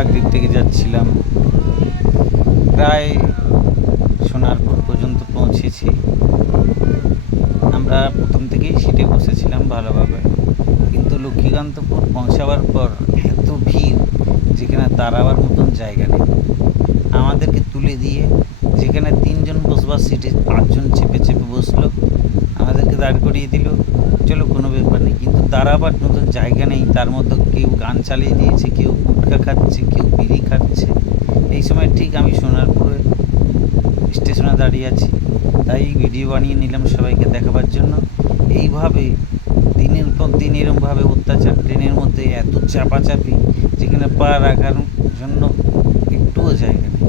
কাকদ্বীপ থেকে যাচ্ছিলাম, প্রায় সোনারপুর পর্যন্ত পৌঁছেছি। আমরা প্রথম থেকেই সিটে বসেছিলাম ভালোভাবে, কিন্তু লক্ষ্মীকান্তপুর পৌঁছাবার পর এত ভিড় যেখানে দাঁড়াবার মতন জায়গা নেই। আমাদেরকে তুলে দিয়ে যেখানে 3জন বসবার সিটে 5জন চেপে চেপে বসলো, আমাদেরকে দাঁড় করিয়ে দিল। চলো, কোনো ব্যাপার নেই, কিন্তু দাঁড়াবার মতন জায়গা নেই। তার মধ্যে কেউ গান চালিয়ে দিয়েছে, কেউ গুটখা খাচ্ছে, কেউ বিড়ি খাচ্ছে। এই সময় ঠিক আমি সোনারপুরে স্টেশনে দাঁড়িয়ে আছি, তাই ভিডিও বানিয়ে নিলাম সবাইকে দেখাবার জন্য। এইভাবে দিনের পর দিন এরমভাবে অত্যাচার, ট্রেনের মধ্যে এত চাপাচাপি যেখানে পা রাখার জন্য একটুও জায়গা নেই।